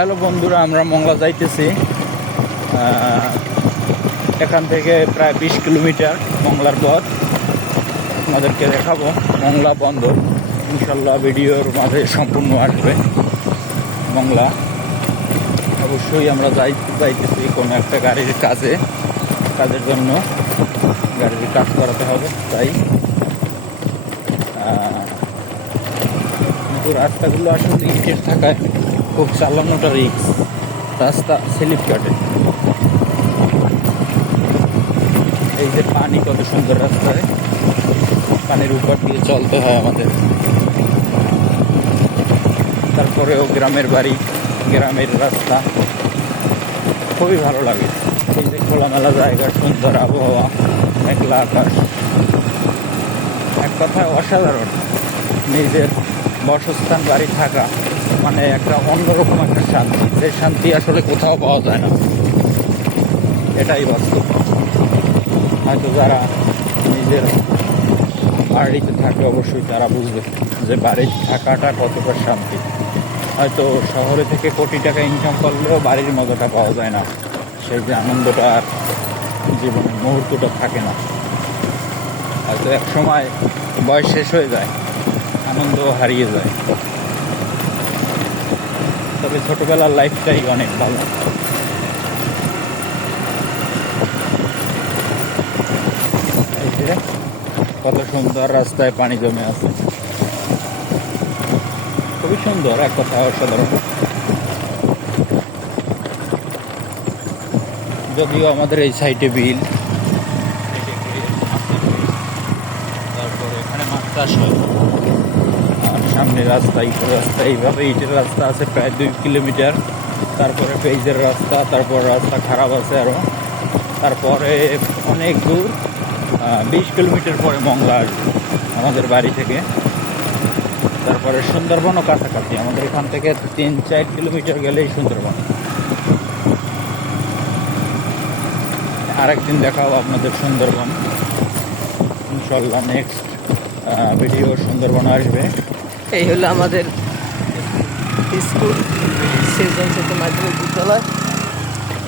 Hello বন্ধুরা, আমরা মংলা যাইতেছি। এখান থেকে প্রায় বিশ কিলোমিটার মংলার পথ। আপনাদেরকে দেখাবো মংলা বন্দর ইনশাল্লাহ ভিডিওর মাঝে সম্পূর্ণ আসবে মংলা অবশ্যই আমরা যাই, যাইতেছি কোনো একটা গাড়ির কাজে, কাজের জন্য। গাড়ির কাজ করাতে হবে, তাই। রাস্তাগুলো আসলে ইটের থাকায় খুব চালানোটা রিক্স রাস্তা স্লিপ কাটে। এই যে পানি কত সুন্দর রাস্তায়। পানির উপর দিয়ে চলতে হয় আমাদের। তারপরেও গ্রামের বাড়ি, গ্রামের রাস্তা। খুবই ভালো লাগে। এই যে খোলামেলা জায়গা, সুন্দর আবহাওয়া, মেঘলা আকাশ। এক কথায় অসাধারণ। নিজের বাসস্থান বাড়ি থাকা। মানে একটা অন্যরকম একটা শান্তি। যে শান্তি আসলে কোথাও পাওয়া যায় না। এটাই বাস্তব। হয়তো যারা নিজের বাড়িতে থাকে, অবশ্যই তারা বুঝবে যে বাড়িতে থাকাটা কতটা শান্তি। হয়তো শহরে থেকে কোটি টাকা ইনকাম করলেও বাড়ির মজাটা পাওয়া যায় না। সেই যে আনন্দটা আর জীবনের মুহূর্তটা থাকে না। হয়তো এক সময় বয়স শেষ হয়ে যায় আনন্দ হারিয়ে যায়। তবে ছোটবেলার লাইফটাই অনেক ভালো। কত সুন্দর রাস্তায় পানি জমে আছে। খুবই সুন্দর, এক কথা অসাধারণ। যদিও আমাদের এই সাইডে বিল তারপরে এখানে মাছ চাষ হয় সামনে রাস্তা ইটের রাস্তা, এইভাবে ইটের রাস্তা আছে, প্রায় দুই কিলোমিটার। তারপরে পেজের রাস্তা, তারপর রাস্তা খারাপ আছে আরও তারপরে অনেক দূর বিশ কিলোমিটার পরে মংলা আসবে আমাদের বাড়ি থেকে। তারপরে সুন্দরবনও কাছাকাছি, আমাদের এখান থেকে তিন, চার কিলোমিটার গেলেই সুন্দরবন। আরেকদিন দেখাবো আপনাদের সুন্দরবন। ইনশাল্লাহ নেক্সট ভিডিও সুন্দরবন আসবে। এই হলো আমাদের স্কুল সেজন থেকে মাধ্যমিক বিদ্যালয়।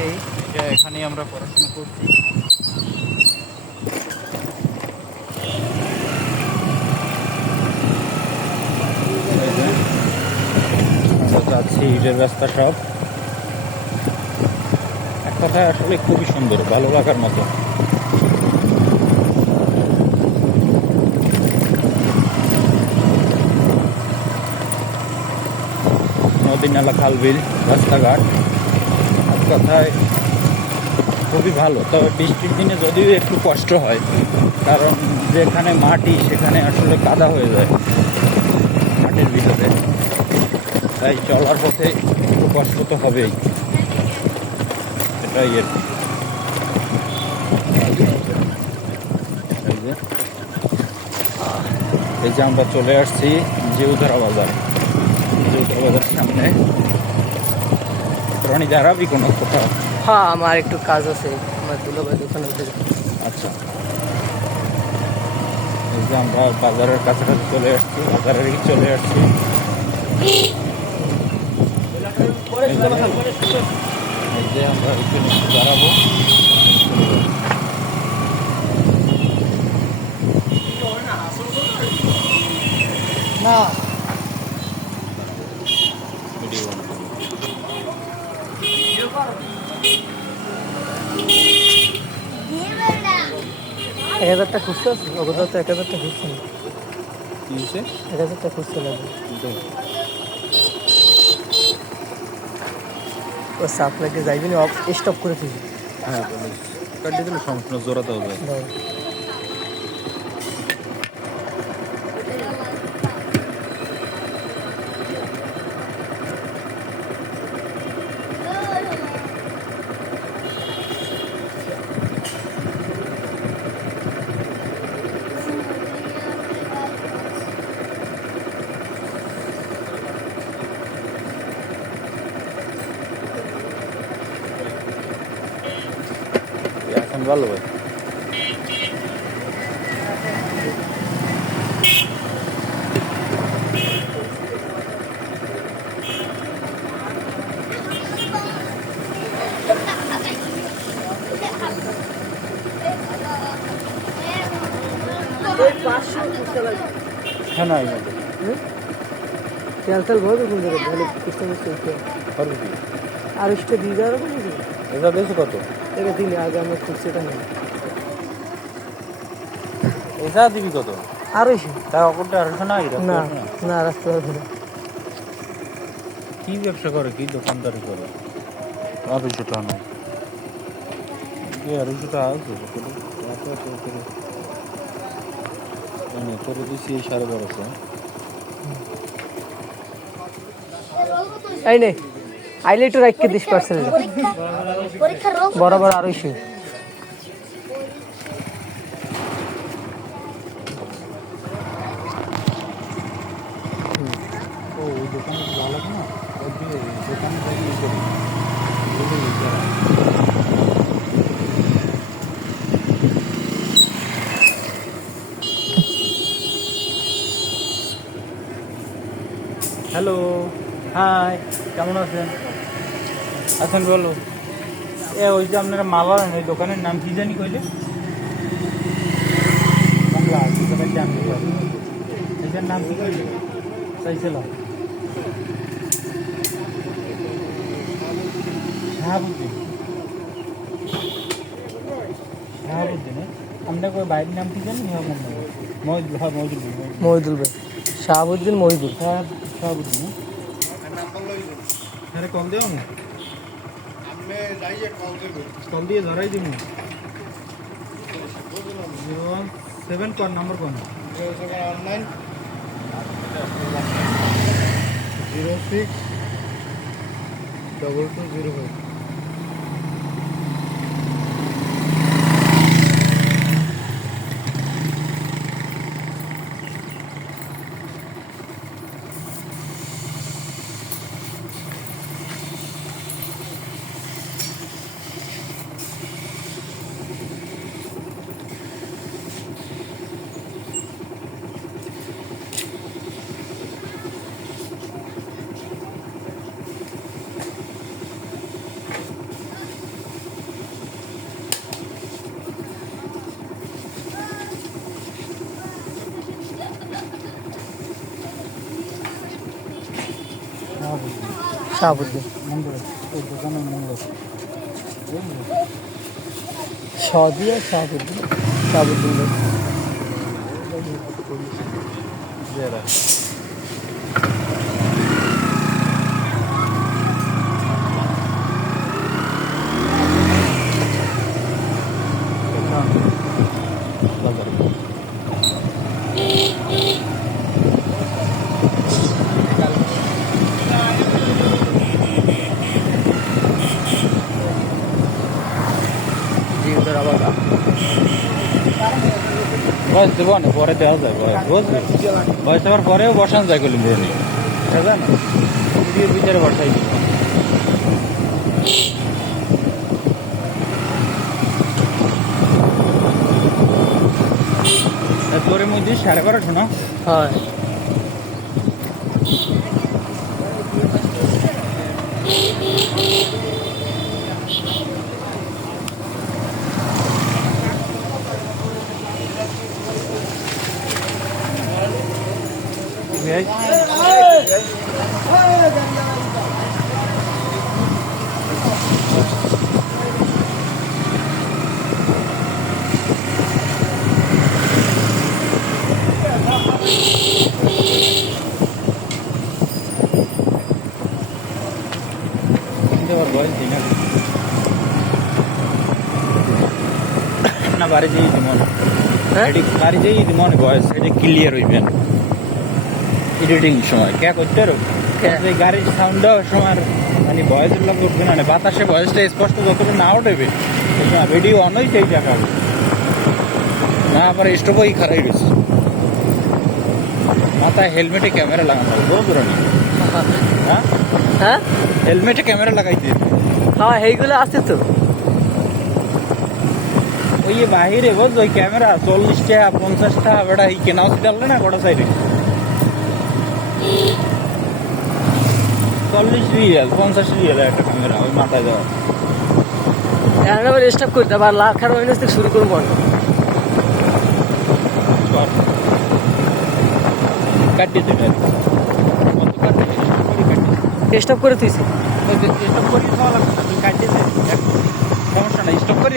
এই। এটা এখানেই আমরা পড়াশোনা করছি। যাচ্ছি ইটের রাস্তা সব। এক কথায় আসলে খুবই সুন্দর ভালো লাগার মতো। নালা খাল বিল রাস্তাঘাট। এক কথায় খুবই ভালো। তবে বৃষ্টির দিনে যদিও একটু কষ্ট হয়, কারণ যেখানে মাটি, সেখানে আসলে কাদা হয়ে যায় মাটির ভিতরে। তাই চলার পথে একটু কষ্ট তো হবেই। এটাই আর কি। এই যে আমরা চলে আসছি জিউধারা বাজার। বাজার সামনে রনি দাঁড়াবি কোনো কোথাও হ্যাঁ আমার একটু কাজ আছে। আমার দুলাভাই দোকানে আচ্ছা। এই যে আমরা বাজারের কাছাকাছি চলে আসছি বাজারের চলে আসছি। এই যে- আমরা একটু দাঁড়াবো। না ভিডিও বানাবো। এক হাজারটা খুঁজতে আছে তো এক হাজারটা খুঁজছে না এক হাজারটা খুঁজতে লাগবে। ও সাপ্লাইকে যাইবি না অফ স্টপ করে দিবি। হ্যাঁ কাটিয়ে দিলে সম্পূর্ণ জোরাতে হবে। এখন ভালো ভাই আইনাদের তেল তেল ভরবে কোন জায়গায়? ভালো কিস্তা মিস্তা আর একটু দিয়ে দেওয়ার কথা এবার বেশি কত? এটা দিলে আগে আমরা কুস্তাটা নেই। এটা দিবি কত? আড়াইশো তা অকরটা আড়াইশো না না? না রাস্তা পারবে না কি ব্যবসা করে কি দোকানদারি করে? আড়াইশো টাকা। নয় কি আড়াইশো টাকা আছে তোরে দিচ্ছি সাড়ে বারোশো। এই নে। আইলে একটু রাখকে দিস ইয়ে করি বলে ইয়ে করা। হ্যালো হাই কেমন আছেন আছেন বলো। এ ওই যে আপনারা মালা আনেন, ওই দোকানের নাম কি জানি কইলে? বাংলা দোকানের নাম কি বলে? এটার নাম কি কইলে? চাইছিলাম শাহাবুদ্দিন। শাহাবুদ্দিন হ্যাঁ? আপনার ওই বাইরের নাম কি জানি? হ্যাঁ মনে নেই মহিদুল হ্যাঁ মহিদুল মহিদুল। মহিদুল ভাই। শাহাবুদ্দিন মহিদুল। শাহাবুদ্দিন হ্যাঁ কল দেও না? कॉल दिए वन कौन नंबर कौन? Zero zero six double two zero five. Sadi আর শাহাবুদ্দিন শাহাবুদ্দিন ভাই জেরা জিউদার আবার বয়স দেবো না, পরে দেওয়া যায় বয়স বুঝলি বয়স হওয়ার পরেও বসানো যায় করলি ব্রণি বুঝলেন? দিয়ে বিচারে বসাই তোর মধ্যে সাড়ে বারোশো না? হয় কিন্তু আবার বয়স দিই না না বাড়ি যেই দিব না হ্যাঁ? বাড়ি যেই দিব না বয়স এটি ক্লিয়ার হইবেন এডিটিং সময়। কে করতে? এই গাড়ির সাউন্ড সময় মানে ভয়েসের লোক উঠবে না মানে বাতাসে ভয়েসটা স্পষ্ট যতটা না উঠবে ভিডিও অন হইতেই দেখাবে না আবার স্টোভই খারাই রয়েছে মাথায় হেলমেটে ক্যামেরা লাগানো হবে বহু দূরে হ্যাঁ? হ্যাঁ? হেলমেটে ক্যামেরা লাগাই দিয়ে হ্যাঁ এইগুলো আছে তো। ওই যে বাহিরে বুঝ ওই ক্যামেরা চল্লিশ টাকা পঞ্চাশ টাকা বেটা এই কেনা হসপিটাল না গোটা সাইডে চল্লিশ রিয়াল পঞ্চাশ রিয়াল একটা ক্যামেরা ওই মাথায় দেওয়া। এখন আবার স্টপ করতে আবার লাখার মাইনাস থেকে শুরু করব কাটিয়ে দিলে স্টপ করে তুইছি। স্টপ করি খাওয়া লাগবে কাটিয়ে দে। সমস্যা নাই স্টপ করে